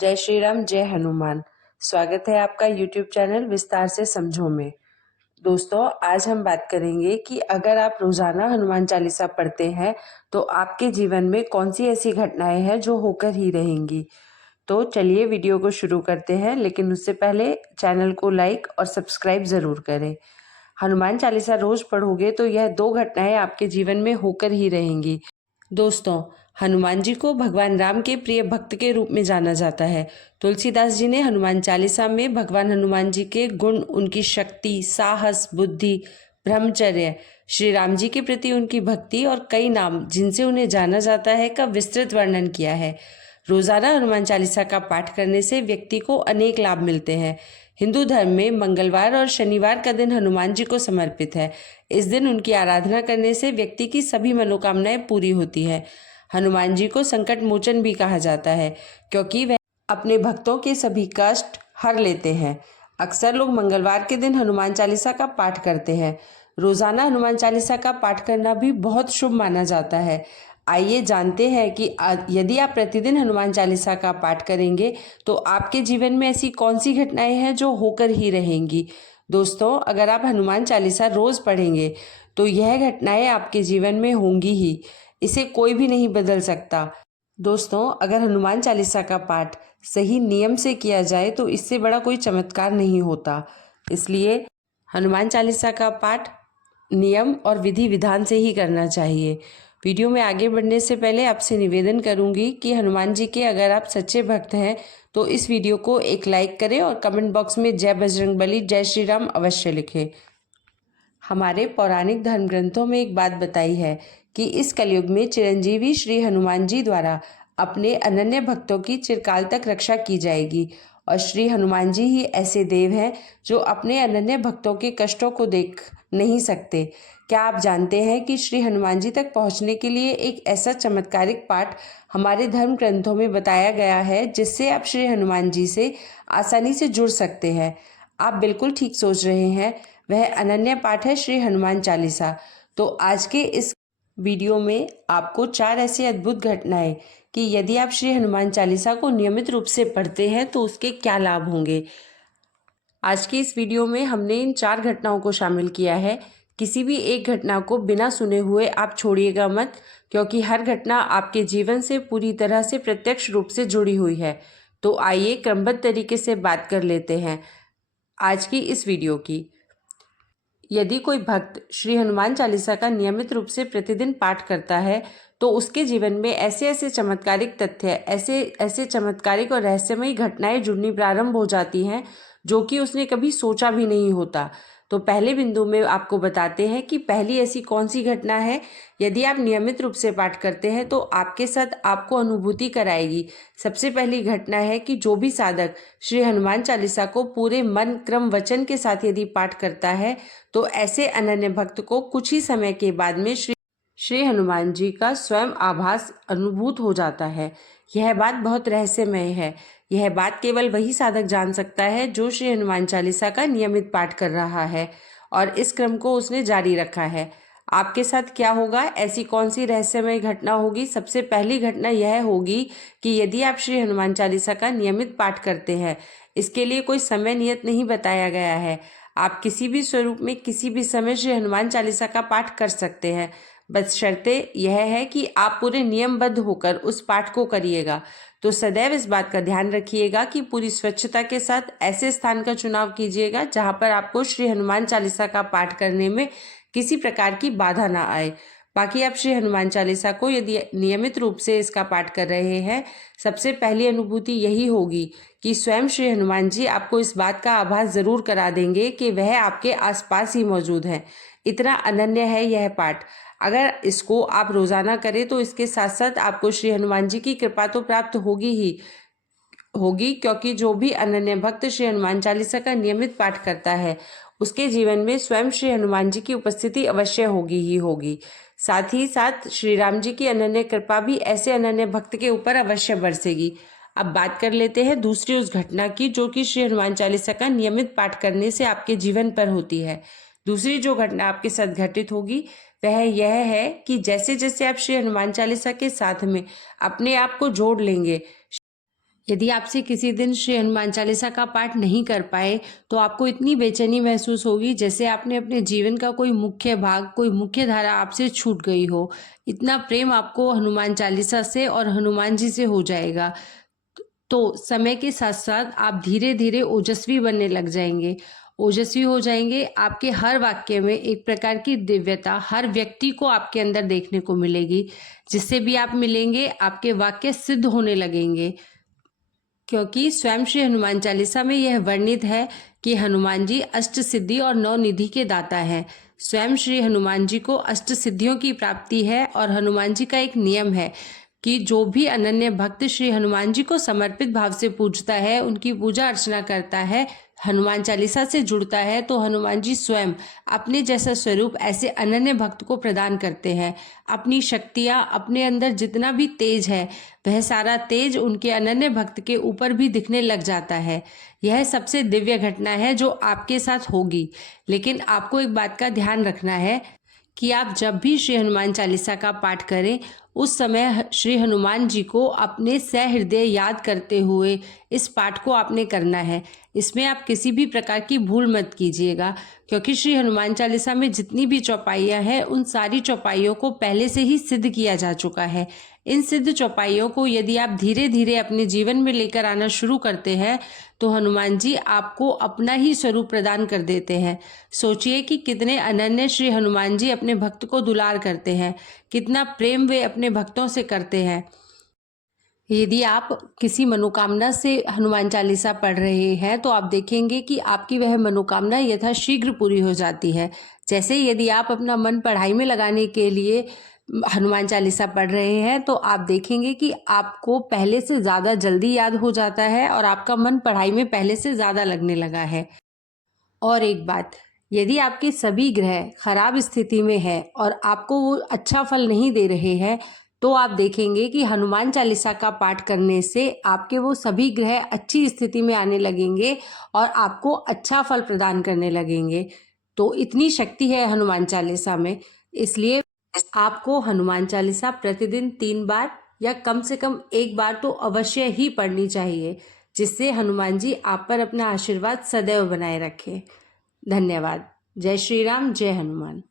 जय श्री राम, जय हनुमान। स्वागत है आपका YouTube चैनल विस्तार से समझो में। दोस्तों, आज हम बात करेंगे कि अगर आप रोजाना हनुमान चालीसा पढ़ते हैं तो आपके जीवन में कौन सी ऐसी घटनाएं हैं जो होकर ही रहेंगी। तो चलिए वीडियो को शुरू करते हैं, लेकिन उससे पहले चैनल को लाइक और सब्सक्राइब जरूर करें। हनुमान चालीसा रोज पढ़ोगे तो यह दो घटनाएं आपके जीवन में होकर ही रहेंगी। दोस्तों, हनुमान जी को भगवान राम के प्रिय भक्त के रूप में जाना जाता है। तुलसीदास जी ने हनुमान चालीसा में भगवान हनुमान जी के गुण, उनकी शक्ति, साहस, बुद्धि, ब्रह्मचर्य, श्री राम जी के प्रति उनकी भक्ति और कई नाम जिनसे उन्हें जाना जाता है का विस्तृत वर्णन किया है। रोजाना हनुमान चालीसा का पाठ करने से व्यक्ति को अनेक लाभ मिलते हैं। हिंदू धर्म में मंगलवार और शनिवार का दिन हनुमान जी को समर्पित है। इस दिन उनकी आराधना करने से व्यक्ति की सभी मनोकामनाएं पूरी होती है। हनुमान जी को संकट मोचन भी कहा जाता है, क्योंकि वह अपने भक्तों के सभी कष्ट हर लेते हैं। अक्सर लोग मंगलवार के दिन हनुमान चालीसा का पाठ करते हैं। रोजाना हनुमान चालीसा का पाठ करना भी बहुत शुभ माना जाता है। आइए जानते हैं कि यदि आप प्रतिदिन हनुमान चालीसा का पाठ करेंगे तो आपके जीवन में ऐसी कौन सी घटनाएं हैं जो होकर ही रहेंगी। दोस्तों, अगर आप हनुमान चालीसा रोज पढ़ेंगे तो यह घटनाएं आपके जीवन में होंगी ही। इसे कोई भी नहीं बदल सकता। दोस्तों, अगर हनुमान चालीसा का पाठ सही नियम से किया जाए तो इससे बड़ा कोई चमत्कार नहीं होता। इसलिए हनुमान चालीसा का पाठ नियम और विधि विधान से ही करना चाहिए। वीडियो में आगे बढ़ने से पहले आपसे निवेदन करूंगी कि हनुमान जी के अगर आप सच्चे भक्त हैं तो इस वीडियो को एक लाइक करें और कमेंट बॉक्स में जय बजरंगबली, जय श्री राम अवश्य लिखें। हमारे पौराणिक धर्म ग्रंथों में एक बात बताई है कि इस कलयुग में चिरंजीवी श्री हनुमान जी द्वारा अपने अनन्य भक्तों की चिरकाल तक रक्षा की जाएगी। और श्री हनुमान जी ही ऐसे देव हैं जो अपने अनन्य भक्तों के कष्टों को देख नहीं सकते। क्या आप जानते हैं कि श्री हनुमान जी तक पहुंचने के लिए एक ऐसा चमत्कारिक पाठ हमारे धर्म ग्रंथों में बताया गया है जिससे आप श्री हनुमान जी से आसानी से जुड़ सकते हैं। आप बिल्कुल ठीक सोच रहे हैं, वह अनन्य पाठ है श्री हनुमान चालीसा। तो आज के इस वीडियो में आपको 4 ऐसी अद्भुत घटनाएं कि यदि आप श्री हनुमान चालीसा को नियमित रूप से पढ़ते हैं तो उसके क्या लाभ होंगे। आज की इस वीडियो में हमने इन 4 घटनाओं को शामिल किया है। किसी भी एक घटना को बिना सुने हुए आप छोड़िएगा मत, क्योंकि हर घटना आपके जीवन से पूरी तरह से प्रत्यक्ष रूप से जुड़ी हुई है। तो आइए क्रमबद्ध तरीके से बात कर लेते हैं आज की इस वीडियो की। यदि कोई भक्त श्री हनुमान चालीसा का नियमित रूप से प्रतिदिन पाठ करता है तो उसके जीवन में ऐसे ऐसे चमत्कारिक तथ्य, ऐसे ऐसे चमत्कारिक और रहस्यमयी घटनाएं जुड़नी प्रारंभ हो जाती हैं जो कि उसने कभी सोचा भी नहीं होता। तो पहले बिंदु में आपको बताते हैं कि पहली ऐसी कौन सी घटना है। यदि आप नियमित रूप से पाठ करते हैं तो आपके साथ आपको अनुभूति कराएगी। सबसे पहली घटना है कि जो भी साधक श्री हनुमान चालीसा को पूरे मन, क्रम, वचन के साथ यदि पाठ करता है तो ऐसे अनन्य भक्त को कुछ ही समय के बाद में श्री हनुमान जी का स्वयं आभास अनुभूत हो जाता है। यह बात बहुत रहस्यमय है। यह बात केवल वही साधक जान सकता है जो श्री हनुमान चालीसा का नियमित पाठ कर रहा है और इस क्रम को उसने जारी रखा है। आपके साथ क्या होगा, ऐसी कौन सी रहस्यमय घटना होगी। सबसे पहली घटना यह होगी कि यदि आप श्री हनुमान चालीसा का नियमित पाठ करते हैं, इसके लिए कोई समय नियत नहीं बताया गया है। आप किसी भी स्वरूप में किसी भी समय श्री हनुमान चालीसा का पाठ कर सकते हैं। बस शर्ते यह है कि आप पूरे नियमबद्ध होकर उस पाठ को करिएगा। तो सदैव इस बात का ध्यान रखिएगा कि पूरी स्वच्छता के साथ ऐसे स्थान का चुनाव कीजिएगा जहां पर आपको श्री हनुमान चालीसा का पाठ करने में किसी प्रकार की बाधा ना आए। बाकी आप श्री हनुमान चालीसा को यदि नियमित रूप से इसका पाठ कर रहे हैं, सबसे पहली अनुभूति यही होगी कि स्वयं श्री हनुमान जी आपको इस बात का आभास जरूर करा देंगे कि वह आपके आसपास ही मौजूद हैं। इतना अनन्य है यह पाठ। अगर इसको आप रोजाना करें तो इसके साथ साथ आपको श्री हनुमान जी की कृपा तो प्राप्त होगी ही होगी, क्योंकि जो भी अनन्य भक्त श्री हनुमान चालीसा का नियमित पाठ करता है उसके जीवन में स्वयं श्री हनुमान जी की उपस्थिति अवश्य होगी ही होगी। साथ ही साथ श्री राम जी की अनन्य कृपा भी ऐसे अनन्य भक्त के ऊपर अवश्य बरसेगी। अब बात कर लेते हैं दूसरी उस घटना की जो कि श्री हनुमान चालीसा का नियमित पाठ करने से आपके जीवन पर होती है। दूसरी जो घटना आपके साथ घटित होगी वह यह है कि जैसे जैसे आप श्री हनुमान चालीसा के साथ में अपने आप को जोड़ लेंगे, यदि आपसे किसी दिन श्री हनुमान चालीसा का पाठ नहीं कर पाए तो आपको इतनी बेचैनी महसूस होगी जैसे आपने अपने जीवन का कोई मुख्य भाग, कोई मुख्य धारा आपसे छूट गई हो। इतना प्रेम आपको हनुमान चालीसा से और हनुमान जी से हो जाएगा। तो समय के साथ साथ आप धीरे धीरे ओजस्वी बनने लग जाएंगे, ओजस्वी हो जाएंगे। आपके हर वाक्य में एक प्रकार की दिव्यता हर व्यक्ति को आपके अंदर देखने को मिलेगी। जिससे भी आप मिलेंगे आपके वाक्य सिद्ध होने लगेंगे, क्योंकि स्वयं श्री हनुमान चालीसा में यह वर्णित है कि हनुमान जी अष्ट सिद्धि और नौ निधि के दाता हैं। स्वयं श्री हनुमान जी को अष्ट सिद्धियों की प्राप्ति है और हनुमान जी का एक नियम है कि जो भी अनन्य भक्त श्री हनुमान जी को समर्पित भाव से पूजता है, उनकी पूजा अर्चना करता है, हनुमान चालीसा से जुड़ता है, तो हनुमान जी स्वयं अपने जैसा स्वरूप ऐसे अनन्य भक्त को प्रदान करते हैं। अपनी शक्तियाँ, अपने अंदर जितना भी तेज है वह सारा तेज उनके अनन्य भक्त के ऊपर भी दिखने लग जाता है। यह सबसे दिव्य घटना है जो आपके साथ होगी। लेकिन आपको एक बात का ध्यान रखना है कि आप जब भी श्री हनुमान चालीसा का पाठ करें उस समय श्री हनुमान जी को अपने सहृदय याद करते हुए इस पाठ को आपने करना है। इसमें आप किसी भी प्रकार की भूल मत कीजिएगा, क्योंकि श्री हनुमान चालीसा में जितनी भी चौपाइयाँ हैं उन सारी चौपाइयों को पहले से ही सिद्ध किया जा चुका है। इन सिद्ध चौपाइयों को यदि आप धीरे धीरे अपने जीवन में लेकर आना शुरू करते हैं तो हनुमान जी आपको अपना ही स्वरूप प्रदान कर देते हैं। सोचिए कि कितने अनन्य श्री हनुमान जी अपने भक्त को दुलार करते हैं, कितना प्रेम वे अपने भक्तों से करते हैं। यदि आप किसी मनोकामना से हनुमान चालीसा पढ़ रहे हैं तो आप देखेंगे कि आपकी वह मनोकामना यथाशीघ्र पूरी हो जाती है। जैसे यदि आप अपना मन पढ़ाई में लगाने के लिए हनुमान चालीसा पढ़ रहे हैं तो आप देखेंगे कि आपको पहले से ज़्यादा जल्दी याद हो जाता है और आपका मन पढ़ाई में पहले से ज़्यादा लगने लगा है। और एक बात, यदि आपके सभी ग्रह खराब स्थिति में है और आपको वो अच्छा फल नहीं दे रहे हैं तो आप देखेंगे कि हनुमान चालीसा का पाठ करने से आपके वो सभी ग्रह अच्छी स्थिति में आने लगेंगे और आपको अच्छा फल प्रदान करने लगेंगे। तो इतनी शक्ति है हनुमान चालीसा में, इसलिए आपको हनुमान चालीसा प्रतिदिन 3 बार या कम से कम 1 बार तो अवश्य ही पढ़नी चाहिए, जिससे हनुमान जी आप पर अपना आशीर्वाद सदैव बनाए रखें। धन्यवाद। जय श्री राम, जय हनुमान।